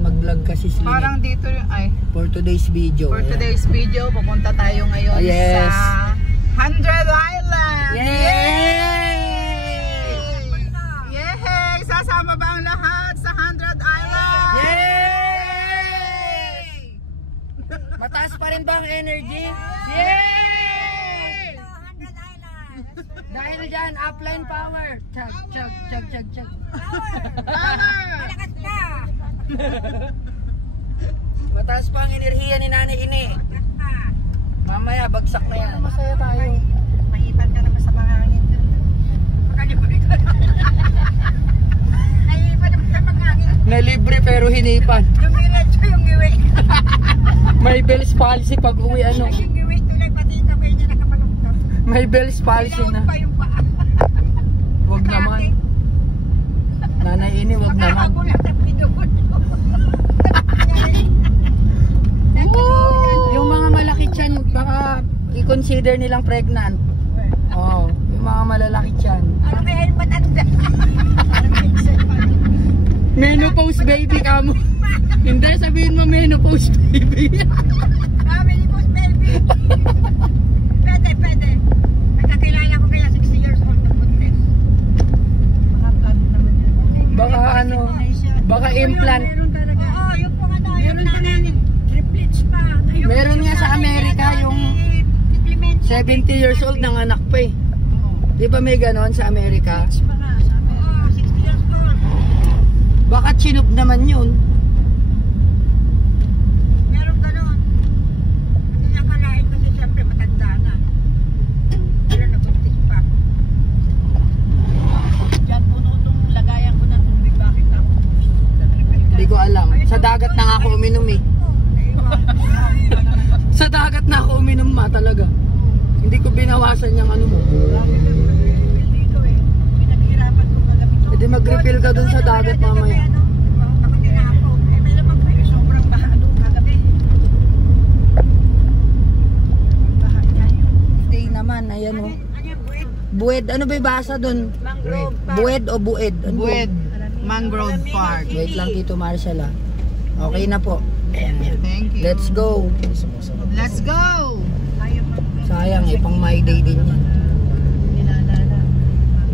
naman mag-vlog kasi sila. Parang dito ay. For today's video. For today's video, pupunta tayo ngayon yes. sa 100 Island. Yay! Yay! Sasama ba ang lahat sa 100 Island? Yay! Mataas pa rin ba ang energy? Yay! 100 Island. Dahil dyan, upline power. Chug, chug, chug, chug, chug. Malakas ka. Mataas pa ang enerhiya ni Nanay Ini. Mamaya, bagsak na yan. Masaya tayo. Maipan ka naman sa pangangin. Makalibay ka na. Naipan naman sa pangangin. Nalibre pero hinipan. Yung diretso yung iwi. May Bell's palsy pag uwi ano. Yung iwi tuloy pati yung kamay niya nakapalungkot. May Bell's palsy na. Pa yung paa. Wag naman. Nanay Ini, wag naman. Yung mga malaki tiyan, baka i-consider nilang pregnant. Oh, yung mga malalaki tiyan. Ano kaya yung matanda? Menopause baby ka mo. Hindi, sabihin mo menopause baby. Menopause baby. Pwede, pwede. Nagkakilala ko kaya 60 years old na buntis. Baka ano, baka implant. Oo, yung po ano, yung nanay. Triplets pa. Meron nga sa Amerika yung 70 years old ng anak pa eh. Di ba may ganon sa Amerika? 60 years old. Baka chinup naman yun. Meron ganon. Hindi niya kalain kasi siyempre matanda na. Pero nabuntis pa. Diyan puno itong lagayan ko ng tubig. Bakit ako? Hindi ko alam. Sa dagat na nga ako uminom eh. Sa dagat na ako uminom ma talaga. Hindi ko binawasan yung ano mo. Dito eh. Pinaghirapan ko kagabi to. Pwede mag-refill ka dun sa dagat mamaya. Nakatira ako. Eh may lamang kayo. Sobrang baha doon kagabi. Baha dyan yun. Stay naman, ayan o. Ano yung buwid? Buwed, ano ba yung basa dun? Mangrove park. Buwed o buwed? Ano po? Buwed Mangrove Park. Wait lang Tito Marshall ah. Okay na po. Thank you. Let's go. Let's go. Ayaw mo. Sayang eh, pang my day din yan. Nilalala.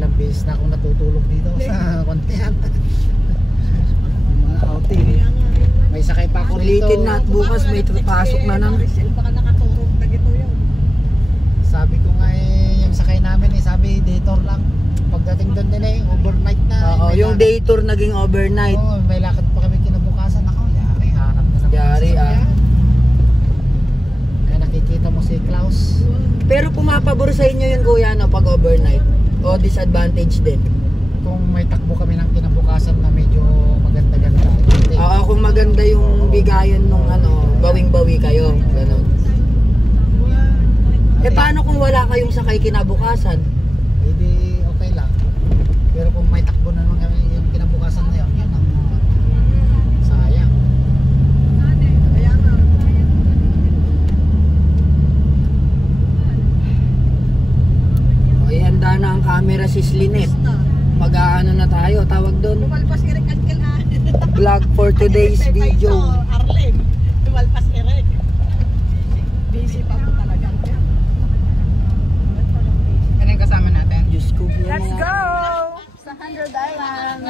Ilang beses na akong natutulog dito sa kontihan. Mga outing. May sakay pa ako rito. Ulitin na at bukas may pasok na naman. Baka nakaturog na gito yun. Sabi ko nga eh, yung sakay namin eh, sabi day tour lang. Pagdating doon din eh, overnight na. Oo, May yung lakad. day tour naging overnight. Oo, may lakad pa kami kinabukasan. Ako, yari, hanap na ng Yari, sasakyan. Kaya nakikita mo si Klaus. Pero pumapabor sa inyo yung kuya no, pag overnight? O disadvantage din? Kung may takbo kami ng kinabukasan na medyo maganda-ganda. Oo, kung maganda yung bigayan nung ano, bawing-bawi kayo. Ganun. Eh paano kung wala kayong sakay kinabukasan? Hindi okay lang. Pero kung may takbo na naman kami yung kinabukasan na yun, yun ang sayang. Kaya nga. O, ihanda na ang camera si Slinet. Mag-aano na tayo, tawag doon. Lumalpas Eric at Kalaan. Vlog for today's video. Arlen. Lumalpas Eric. Busy pa po talaga. Ano yung kasama natin? Diyos ko. Let's go! Sa 100 Island.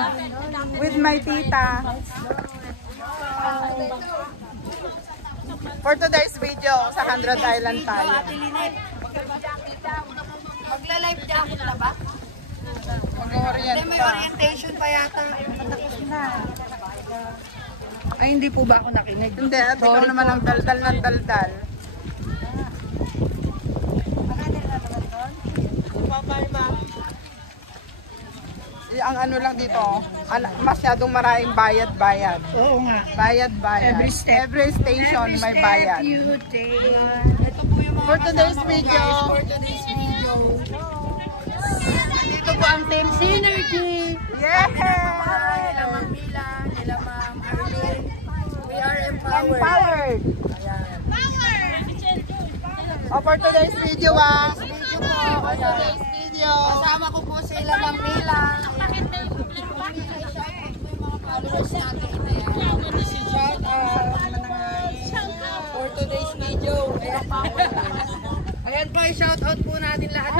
With my tita. For today's video, sa 100 Island tayo. Magla-live jacket na ba? Mag-orient May pa. orientation pa yata. Matapos na. Ay, hindi po ba ako nakinig? Hindi, at ikaw naman ang daldal ng daldal. Ang ano lang dito, masyadong maraming bayad-bayad. Oo nga. Bayad-bayad. Every station may bayad. For today's video, dito po ang Team Synergy. Yeah! Nila Ma'am Mila, nila Ma'am Arlene. We are empowered. Empowered. Oh, for today's video Video po. For today's video. Kasama ko po sila Ma'am Mila. followers natin. Shout out for today's video. Ayan po, shout out po natin lahat.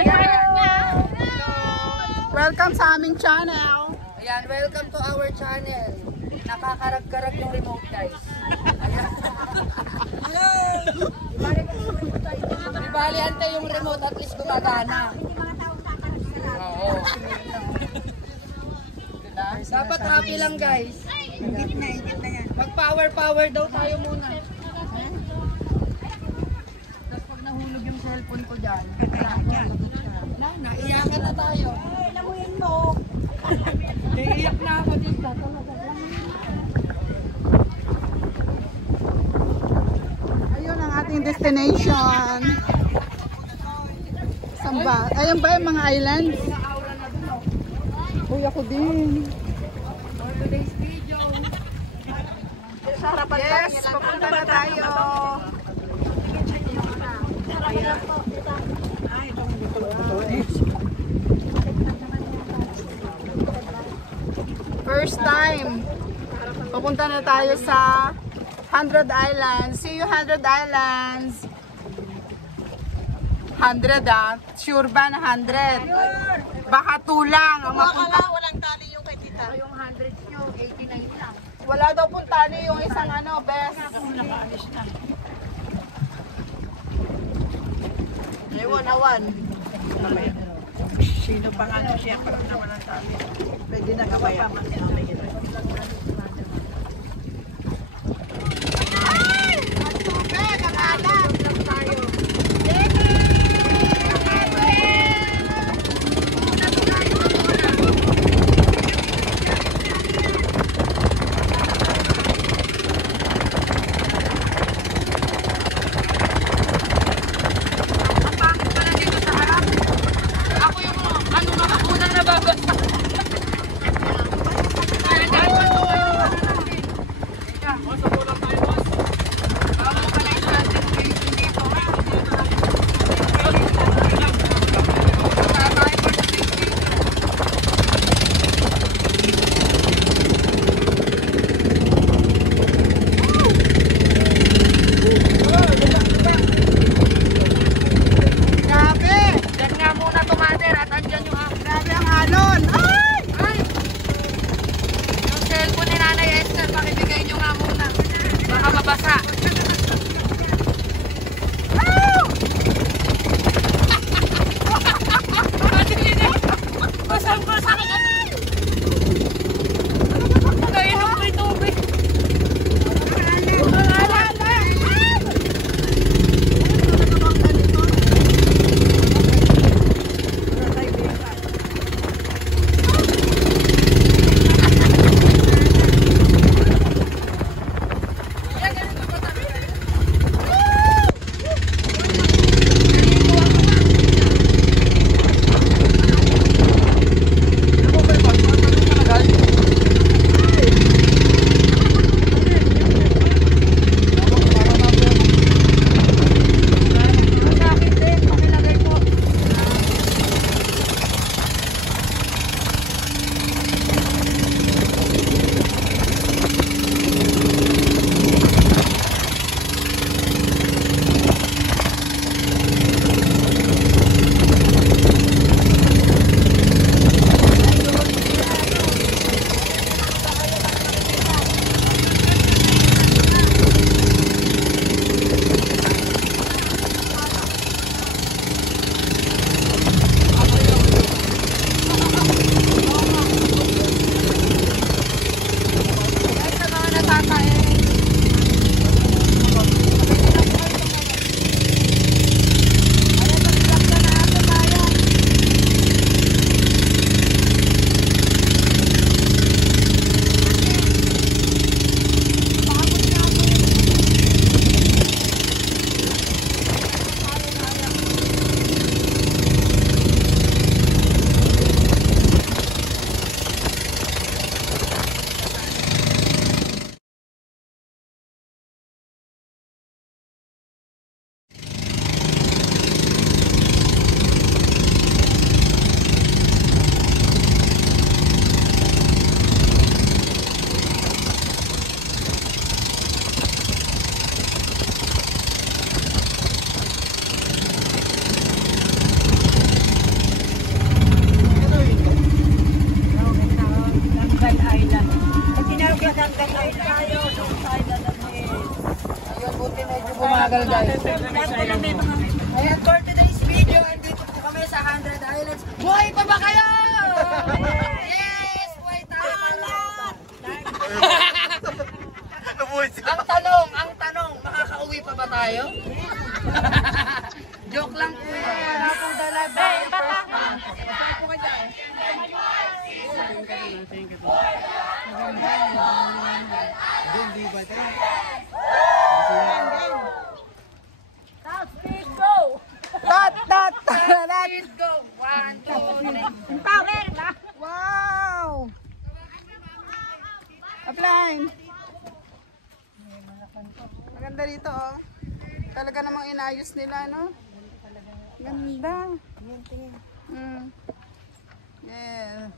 Welcome sa aming channel. Ayan, welcome to our channel. Nakakarag-karag yung remote, guys. Ayan. Hello! Di bali, ante yung remote, at least gumagana. Oo. Dapat happy lang, guys. Mag-power daw tayo muna. Tapos pag nahulog yung cellphone ko dyan, naiyakan na tayo. Lamuhin mo. Naiiyak na ako dito. Ayun ang ating destination. Saan ba? Ayun ba yung mga islands? Uy, ako din. For today's video. Yes, papunta na tayo. First time. Papunta na tayo sa 100 Islands. See you 100 Islands. 100 ah. Sure ba na 100? Baka tulang ang mapunta. Walang tali yung kay tita. Yung 100 nyo, 89 lang. Wala daw pong tali yung isang ano, best. Awan. Sino pa nga siya para naman ang tali. Pwede na kamay. Ayun, buti medyo bumagal guys. Ayan, for today's video, andito po kami sa 100 Islands. Buhay pa ba kayo? Yes! Buhay tayo! Ang tanong, makakauwi pa ba tayo? Joke lang po yan. Dot. Let's go! 1, 2, 3. Power na. Wow! Upline. Maganda rito, oh. Talaga namang inayos nila, no? Ganda. Yeah.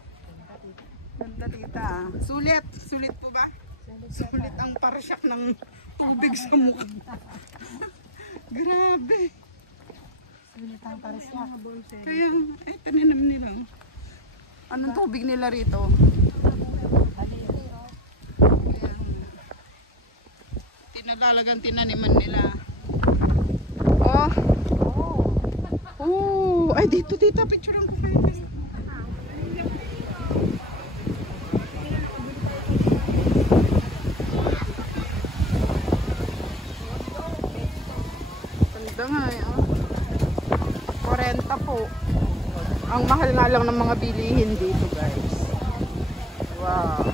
Ganda tita. Sulit. Sulit po ba? Sulit ang parasyak ng tubig sa mukha. Grabe. Sulit ang parasyak. Kaya, taninam nila. Anong tubig nila rito? Tinalalagang tinaniman nila. Oh. Oh. Ay, dito tita. Picturean ko kayo. Ganda nga eh. 40 po. Ang mahal nga lang ng mga bilihin dito guys. Wow.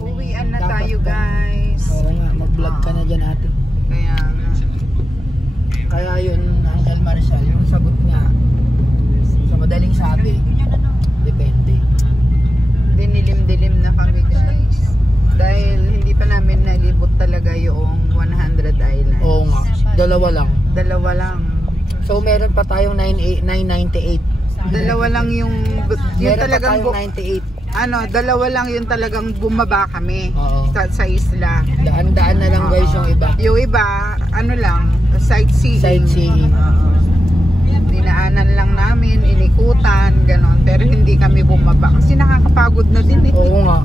Uwian na tayo guys. Oo nga, mag-vlog ka na dyan ate. Kaya Kaya yun, Uncle Marshall, yung sagot nga, sa madaling sabi, depende. dinilim-dilim na kami guys. Dahil hindi pa namin nalibot talaga yung 100 Islands. Oo nga, dalawa lang. Dalawa lang. So meron pa tayong 998. Dalawa lang yung Meron pa talagang tayong 98. dalawa lang yung talagang bumaba kami Oo. sa isla. Daan-daan na lang guys yung iba. Yung iba, sightseeing. Sightseeing. Dinaanan lang namin, inikutan, ganon. Pero hindi kami bumaba kasi nakakapagod na din eh. Oo nga.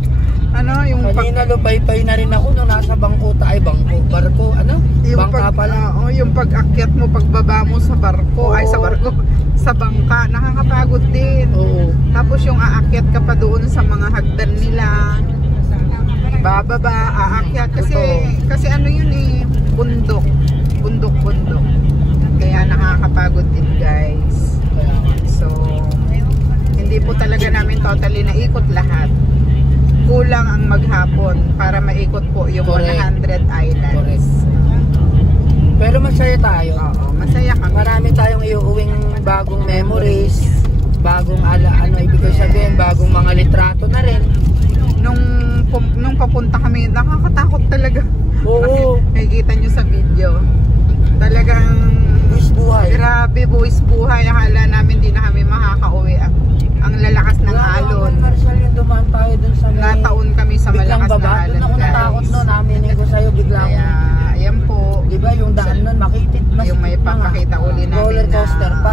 Yung Kanina lupay-pay na rin ako nung nasa bangko barko, bangka pala. yung pag-akyat mo, pagbaba mo sa barko, Oo. sa bangka, nakakapagod din. Oo. Tapos yung aakyat ka pa doon sa mga hagdan nila, bababa, aakyat kasi yun eh, bundok. Kaya nakakapagod din guys. So, hindi po talaga namin totally naikot lahat. Kulang ang maghapon para maikot po yung Correct. 100 Islands. Correct. Pero masaya tayo. Oo, masaya kami. Marami tayong iuuwing bagong memories, bagong ibig sabihin, bagong mga litrato na rin. Nung papunta kami, nakakatakot talaga. Oo. Nakikita nyo sa video. Talagang Buwis buhay. grabe, buwis buhay. Akala namin di na kami makakauwi. Ang lalakas ng alon. Marshall, yung dumaan tayo dun sa Nataon kami sa biglang malakas na baba. alon Doon ako natakot guys. noon. Aminin ko sa'yo biglang. Kaya, ayan po. Di ba yung daan nun, makitid. Yung may papakita uli namin roller coaster na pa.